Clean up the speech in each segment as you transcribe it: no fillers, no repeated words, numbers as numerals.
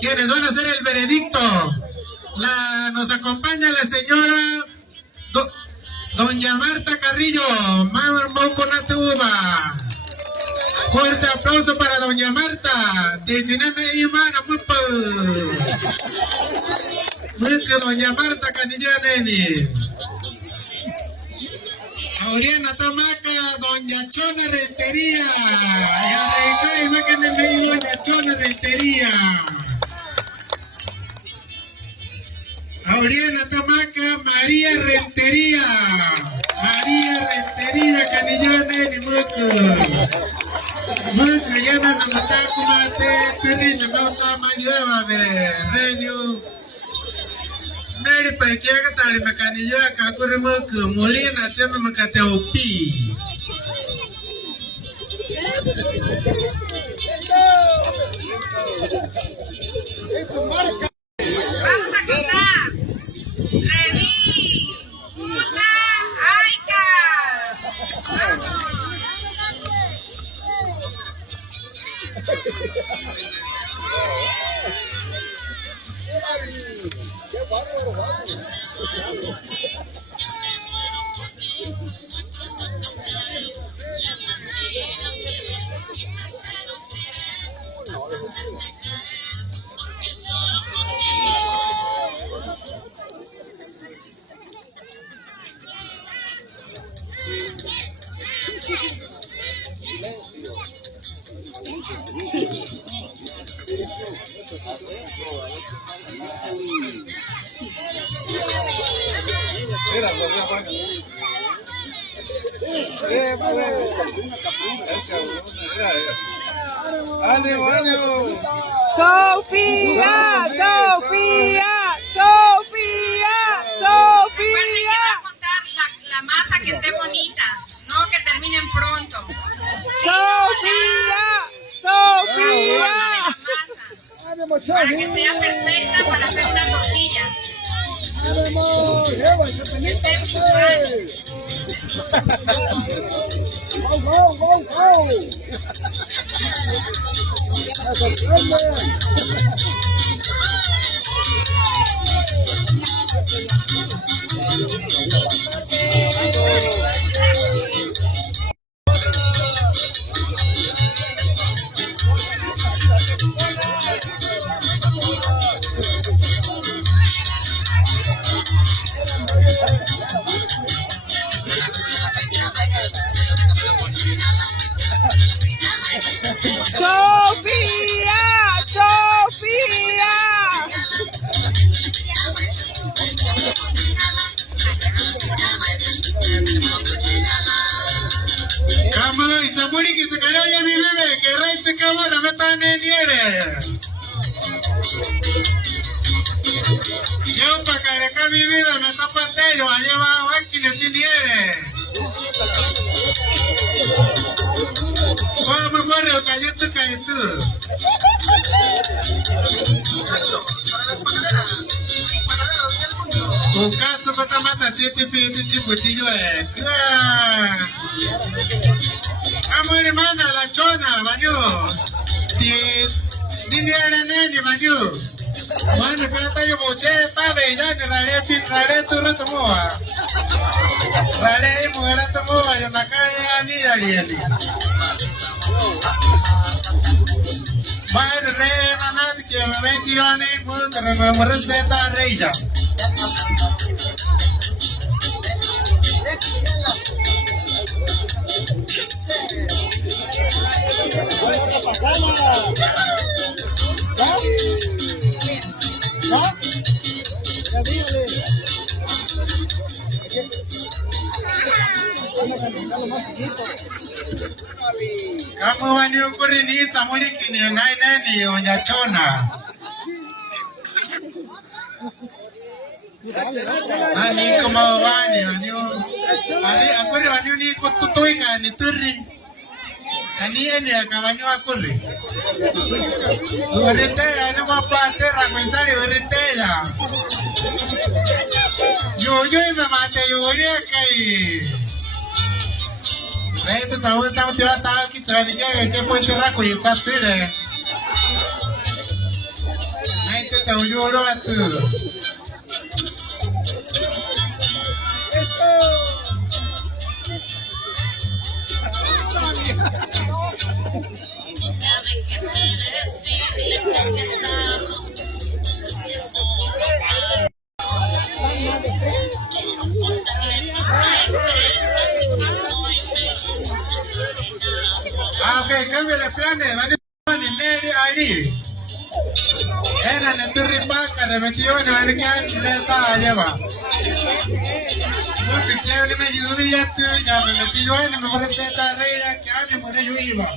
Quienes van a hacer el veredicto. Nos acompaña la señora doña Marta Carrillo, Uba. Fuerte aplauso para doña Marta. Doña Marta Canilloneni. Auriana Tomaca, doña Chona Rentería. Y arreglé y doña Chona Rentería. Auriana Tomaca, María Rentería. María Rentería Canilloneni Mucu yana na mataku mate terina mauta mayeva be reño. Meri pa kiaga tari makanillo akakuri muku molina chema makate opi. Vamos a cantar. Reví, puta, aica. Vamos. ¡Qué bárbaro! Sofía, Sofía, Sofía, Sofía. Va a contar la masa que esté bonita, no que terminen pronto. Sofía, Sofía. Para que sea perfecta para hacer una tortilla. Que esté Sofía, Sofía. Cama y Zamuri que te caraya mi bebé, que rey te cámara me tan en niere. Yo pa' carecar mi vida me tapa tello, allá va aquí le tiniere. Vamos, barrio, cayendo, cayendo. Con caso para matar siete fiestas chiquitillo es. Amo hermana la chona, baño. Dinero nene, baño. Mano, pero está yo moché, está bella, rare tu rato moa. Rare mujer rato moa, yo na calle ni arieli. Madre reina, nadie que me metió en el mundo, me receta reya. Kamu wani ukuri ni samuli kini nai nani onyachona. Ani kama wani akuri wani ni kututui ka ni turi. Kaniya niya kawanyo akuri. Urite ano mapate rakwensari urite ya. Yoyo imamate yoyo kai. Reto tahu tiwa tahu kita ni ke puente rakwentsatire. Naito tahu yoro atu. Ok, cambio de planes. Van a ir ahí. Era la torre paca, repetió en el can y la estaba lleva. Porque chévere me ayudó y ya me metí yo en el mejor cheta reya que antes por ello iba.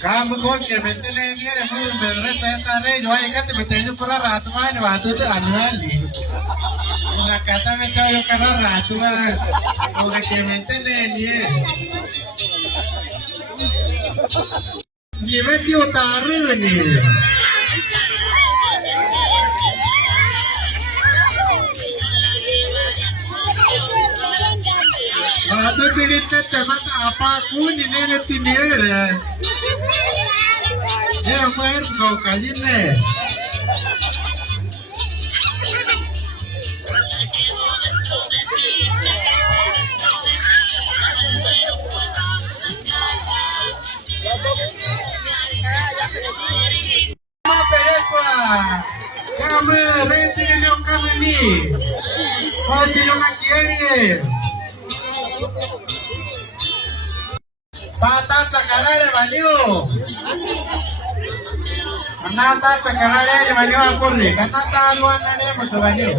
Kamu kon ke metene niere mu merre cheta re yo ay kate metene pura rato man batu te anuali. Una kata meta yo kara rato man. O ke metene niere. Gibe ti utaru ni. Batu tinite temat apa kuni nene tiniere. Ya muerto, calline. Kamu reti ni leo kami ni. Kau tidak nak kiai. Pata cacarale baniu. Kanata cacarale baniu ocurre. Kanata aluana ne baniu.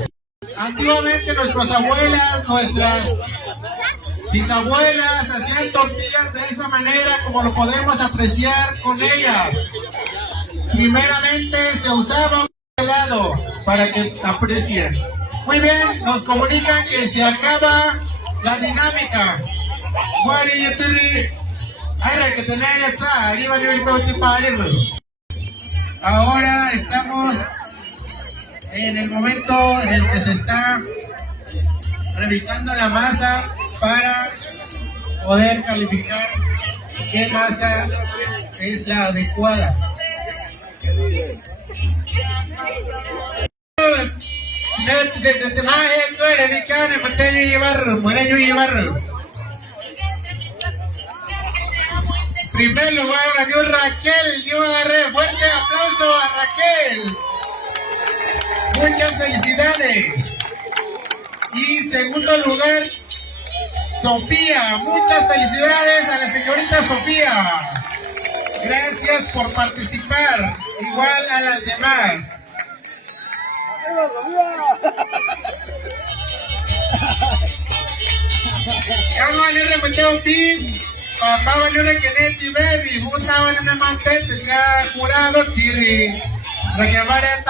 Antiguamente nuestras abuelas, nuestras bisabuelas hacían tortillas de esa manera como lo podemos apreciar con ellas. Primeramente se usaba un helado para que aprecien. Muy bien, nos comunican que se acaba la dinámica. Ahora estamos en el momento en el que se está revisando la masa para poder calificar qué masa es la adecuada. Primer lugar ganó Raquel, dio un fuerte aplauso a Raquel. Muchas felicidades. Y segundo lugar, Sofía. Muchas felicidades a la señorita Sofía. Gracias por participar, igual a las demás. Vamos a leer el pin. Papá va a leer que neti baby. Puta va a leer mantel. Jurado chiri. La que va a leer